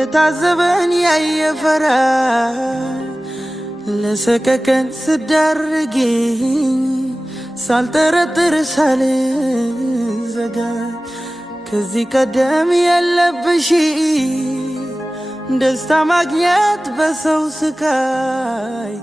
የታዘበን ያየፈራ ለሰከከን ስዳርጊኝ ሳልጠረጥር ሳልዘጋ ከዚህ ቀደም የለብሽ ደስታ ማግኘት በሰው ስቃይ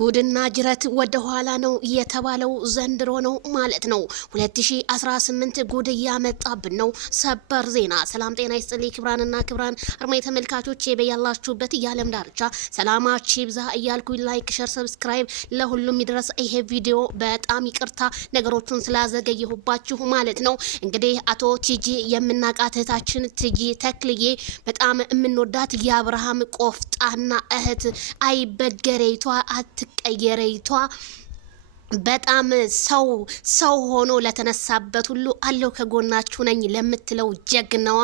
ጉድና ጅረት ወደ ኋላ ነው የተባለው ዘንድሮ ነው ማለት ነው። 2018 ጉድ እያመጣብን ነው። ሰበር ዜና። ሰላም ጤና ይስጥልኝ ክብራንና ክብራን አርማይ ተመልካቾች በያላችሁበት የዓለም ዳርቻ ሰላማችሁ ይብዛ እያልኩ ላይክ፣ ሼር፣ ሰብስክራይብ ለሁሉም ይድረስ። ይሄ ቪዲዮ በጣም ይቅርታ ነገሮቹን ስላዘገየሁባችሁ ማለት ነው። እንግዲህ አቶ ቲጂ የምናቃት እህታችን ቲጂ ተክልዬ በጣም የምንወዳት የአብርሃም ቆፍጣና እህት አይበገሬቷ አትቀየረይቷ በጣም ሰው ሆኖ ለተነሳበት ሁሉ አለው ከጎናችሁ ነኝ ለምትለው ጀግናዋ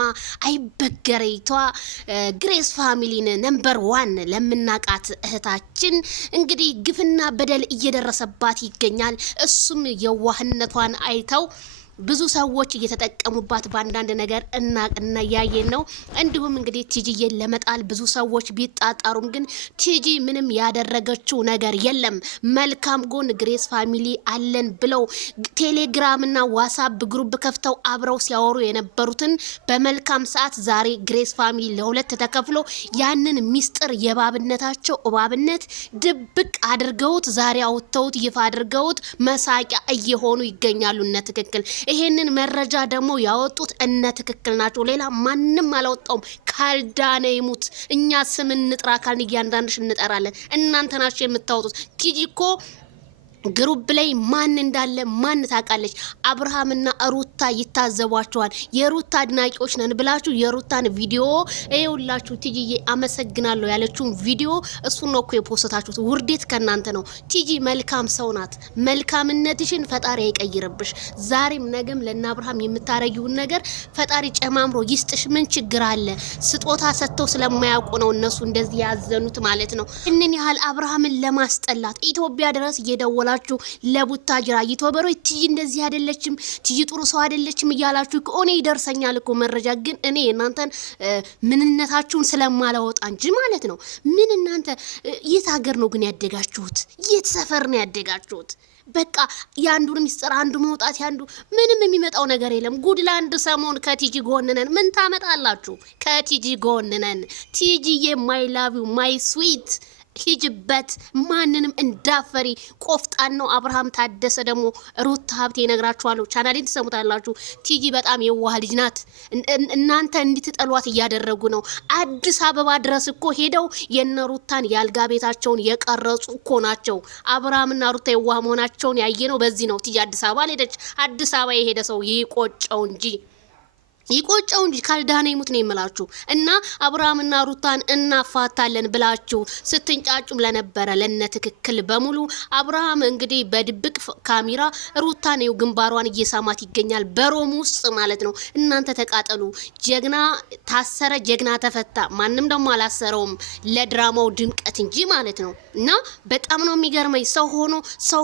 አይበገሬቷ ግሬስ ፋሚሊን ነምበር 1 ለምናቃት እህታችን እንግዲህ ግፍና በደል እየደረሰባት ይገኛል። እሱም የዋህነቷን አይተው ብዙ ሰዎች እየተጠቀሙባት ባንዳንድ ነገር እና ያየን ነው። እንዲሁም እንግዲህ ቲጂዬን ለመጣል ብዙ ሰዎች ቢጣጣሩም ግን ቲጂ ምንም ያደረገችው ነገር የለም። መልካም ጎን ግሬስ ፋሚሊ አለን ብለው ቴሌግራምና ዋትስአፕ ግሩፕ ከፍተው አብረው ሲያወሩ የነበሩትን በመልካም ሰዓት ዛሬ ግሬስ ፋሚሊ ለሁለት ተከፍሎ ያንን ሚስጥር የባብነታቸው እባብነት ድብቅ አድርገውት ዛሬ አውጥተውት ይፋ አድርገውት መሳቂያ እየሆኑ ይገኛሉ። እነ ትክክል ይሄንን መረጃ ደግሞ ያወጡት እነ ትክክል ናቸው። ሌላ ማንንም አላወጣውም። ካልዳነ ይሙት። እኛ ስም እንጥራ ካልን እያንዳንድሽ እንጠራለን። እናንተ ናችሁ የምታወጡት። ቲጂ እኮ ግሩፕ ላይ ማን እንዳለ ማን ታውቃለች? አብርሃምና ሩታ ይታዘቧቸዋል። የሩታ አድናቂዎች ነን ብላችሁ የሩታን ቪዲዮ ይኸውላችሁ ቲጂዬ አመሰግናለሁ ያለችውን ቪዲዮ እሱን ነው እኮ የፖስታችሁት። ውርዴት ከናንተ ነው። ቲጂ መልካም ሰው ናት። መልካምነትሽን ፈጣሪ አይቀይርብሽ። ዛሬም ነገም ለና አብርሃም የምታረጊውን ነገር ፈጣሪ ጨማምሮ ይስጥሽ። ምን ችግር አለ? ስጦታ ሰጥተው ስለማያውቁ ነው እነሱ እንደዚህ ያዘኑት ማለት ነው። እንን ያህል አብርሃምን ለማስጠላት ኢትዮጵያ ድረስ እየደወላ ለቡታጅራ ይተበረው ቲጂ እንደዚህ አይደለችም፣ ቲጂ ጥሩ ሰው አይደለችም እያላችሁ እኔ ይደርሰኛል እኮ መረጃ። ግን እኔ እናንተን ምንነታችሁን ስለማላወጣ እንጂ ማለት ነው። ምን እናንተ የት ሀገር ነው ግን ያደጋችሁት? የት ሰፈር ነው ያደጋችሁት? በቃ ያንዱን ሚስጥር አንዱ መውጣት ያንዱ ምንም የሚመጣው ነገር የለም። ጉድ ለአንድ ሰሞን ከቲጂ ጎንነን ምን ታመጣላችሁ? ከቲጂ ጎንነን ቲጂዬ ማይ ላቭ ዩ ማይ ስዊት ሂጅበት። ማንንም እንዳፈሪ ቆፍጣን ነው። አብርሃም ታደሰ ደግሞ ሩታ ሀብቴ ነግራችኋለሁ። ቻናሌን ትሰሙታላችሁ። ቲጂ በጣም የዋህ ልጅ ናት። እናንተ እንድትጠሏት እያደረጉ ነው። አዲስ አበባ ድረስ እኮ ሄደው የነ ሩታን ያልጋ ቤታቸውን የቀረጹ እኮ ናቸው። አብርሃምና ሩታ የዋህ መሆናቸውን ያየነው በዚህ ነው። ቲጂ አዲስ አበባ ሄደች። አዲስ አበባ የሄደ ሰው ይቆጨው እንጂ ካልዳነ ይሙት ነው የምላችሁ። እና አብርሃምና ሩታን እናፋታለን ብላችሁ ስትንጫጩም ለነበረ ለነ ትክክል በሙሉ አብርሃም እንግዲህ በድብቅ ካሜራ ሩታን ነው ግንባሯን እየሳማት ይገኛል፣ በሮም ውስጥ ማለት ነው። እናንተ ተቃጠሉ። ጀግና ታሰረ፣ ጀግና ተፈታ። ማንም ደግሞ አላሰረውም፣ ለድራማው ድምቀት እንጂ ማለት ነው። እና በጣም ነው የሚገርመኝ። ሰው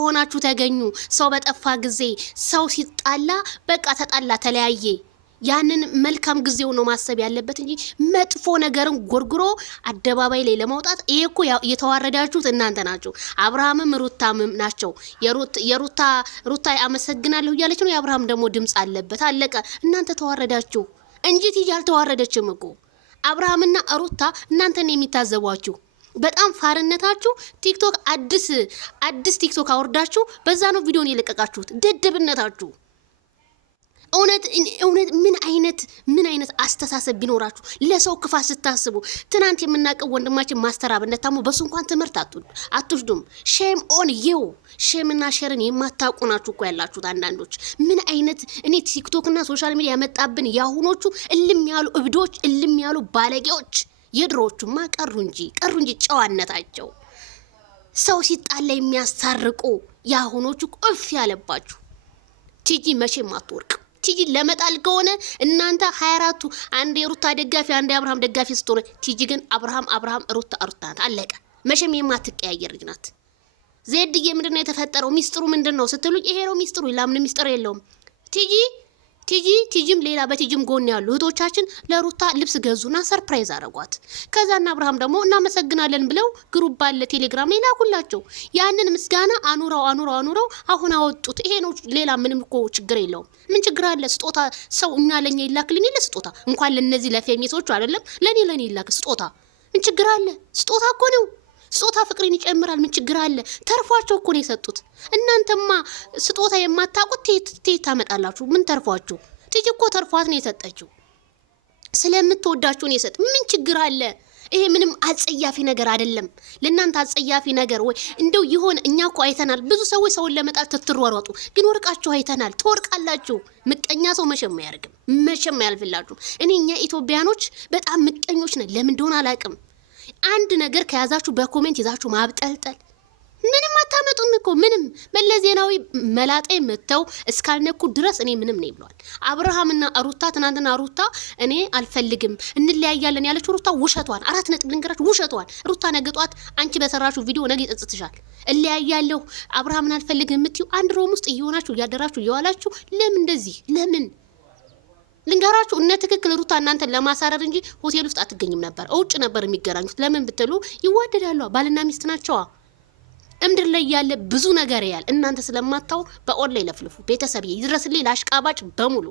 ሆናችሁ ተገኙ። ሰው በጠፋ ጊዜ ሰው ሲጣላ በቃ ተጣላ፣ ተለያየ። ያንን መልካም ጊዜው ነው ማሰብ ያለበት እንጂ መጥፎ ነገርን ጎርጉሮ አደባባይ ላይ ለማውጣት ይሄ እኮ የተዋረዳችሁት እናንተ ናችሁ። አብርሃምም ሩታም ናቸው። ሩታ አመሰግናለሁ እያለች ነው። የአብርሃም ደግሞ ድምጽ አለበት። አለቀ። እናንተ ተዋረዳችሁ እንጂ ቲጂ አልተዋረደችም እኮ። አብርሃምና ሩታ እናንተን የሚታዘቧችሁ በጣም ፋርነታችሁ ቲክቶክ አዲስ ቲክቶክ አወርዳችሁ በዛ ነው ቪዲዮን የለቀቃችሁት። ደደብነታችሁ እውነት ምን አይነት አስተሳሰብ ቢኖራችሁ ለሰው ክፋት ስታስቡ። ትናንት የምናቀው ወንድማችን ማስተር አብነት ታሙ በሱ እንኳን ትምህርት አትወስዱም። ሼም ኦን ዩ። ሼምና ሼርን የማታውቁ ናችሁ እኮ ያላችሁት አንዳንዶች። ምን አይነት እኔ ቲክቶክና ሶሻል ሚዲያ ያመጣብን ያሁኖቹ እልም ያሉ እብዶች፣ እልም ያሉ ባለጌዎች። የድሮቹማ ቀሩ እንጂ ጨዋነታቸው ሰው ሲጣላ የሚያስታርቁ ያሁኖቹ እፍ ያለባችሁ። ቲጂ መቼም አትወርቅ። ቲጂ ለመጣል ከሆነ እናንተ 24ቱ አንድ የሩታ ደጋፊ አንድ የአብርሃም ደጋፊ ስትሆኑ፣ ቲጂ ግን አብርሃም ሩታ ናት። አለቀ። መቼም የማትቀያየር ልጅ ናት። ዜድዬ ምንድነው የተፈጠረው? ሚስጥሩ ምንድነው ስትሉኝ፣ ይሄ ነው ሚስጥሩ። ላምን ሚስጥር የለውም። ቲጂ ቲጂም ሌላ በቲጂም ጎን ያሉ እህቶቻችን ለሩታ ልብስ ገዙና ሰርፕራይዝ አረጓት። ከዛና አብርሃም ደግሞ እናመሰግናለን ብለው ግሩፕ ባለ ቴሌግራም ይላኩላቸው። ያንን ምስጋና አኑረው አሁን አወጡት። ይሄ ነው። ሌላ ምንም እኮ ችግር የለውም። ምን ችግር አለ? ስጦታ ሰው እኛ ለኛ ይላክልን የለ ስጦታ። እንኳን ለነዚህ ለፌሚሶቹ አይደለም ለኔ ይላክ ስጦታ። ምን ችግር አለ? ስጦታ እኮ ነው። ስጦታ ፍቅርን ይጨምራል። ምን ችግር አለ? ተርፏቸው እኮ ነው የሰጡት። እናንተማ ስጦታ የማታውቁት ቴት ታመጣላችሁ። ምን ተርፏችሁ? ቲጂ እኮ ተርፏት ነው የሰጠችው። ስለምትወዳችሁ ነው የሰጥ። ምን ችግር አለ? ይሄ ምንም አጸያፊ ነገር አይደለም። ለእናንተ አጸያፊ ነገር ወይ እንደው ይሆን? እኛ እኮ አይተናል። ብዙ ሰዎች ሰውን ለመጣል ትትሯሯጡ፣ ግን ወርቃችሁ አይተናል። ትወርቃላችሁ። ምቀኛ ሰው መቼም አያርግም፣ መቼም አያልፍላችሁ። እኛ ኢትዮጵያኖች በጣም ምቀኞች ነን። ለምን እንደሆነ አላውቅም። አንድ ነገር ከያዛችሁ በኮሜንት ይዛችሁ ማብጠልጠል ምንም አታመጡም እኮ ምንም። መለስ ዜናዊ መላጣይ መተው እስካልነኩ ድረስ እኔ ምንም ነኝ ብለዋል። አብርሃምና ሩታ ትናንትና ሩታ እኔ አልፈልግም እንለያያለን ያለችው ሩታ ውሸቷን 4 ነጥብ ልንገራችሁ፣ ውሸቷን። ሩታ ነገጧት አንቺ በሰራችሁ ቪዲዮ ነገ ይጸጽትሻል። እለያያለሁ አብርሃምን አልፈልግም የምትዩ አንድ ሮም ውስጥ እየሆናችሁ እያደራችሁ እየዋላችሁ ለምን እንደዚህ ለምን ልንገራችሁ? እነ ትክክል ሩታ እናንተን ለማሳረር እንጂ ሆቴል ውስጥ አትገኝም ነበር፣ ውጭ ነበር የሚገናኙት። ለምን ብትሉ ይዋደዳሉ፣ ባልና ሚስት ናቸዋ። እምድር ላይ ያለ ብዙ ነገር ያል እናንተ ስለማታው በኦንላይን ለፍልፉ። ቤተሰብ ይድረስልኝ ለአሽቃባጭ በሙሉ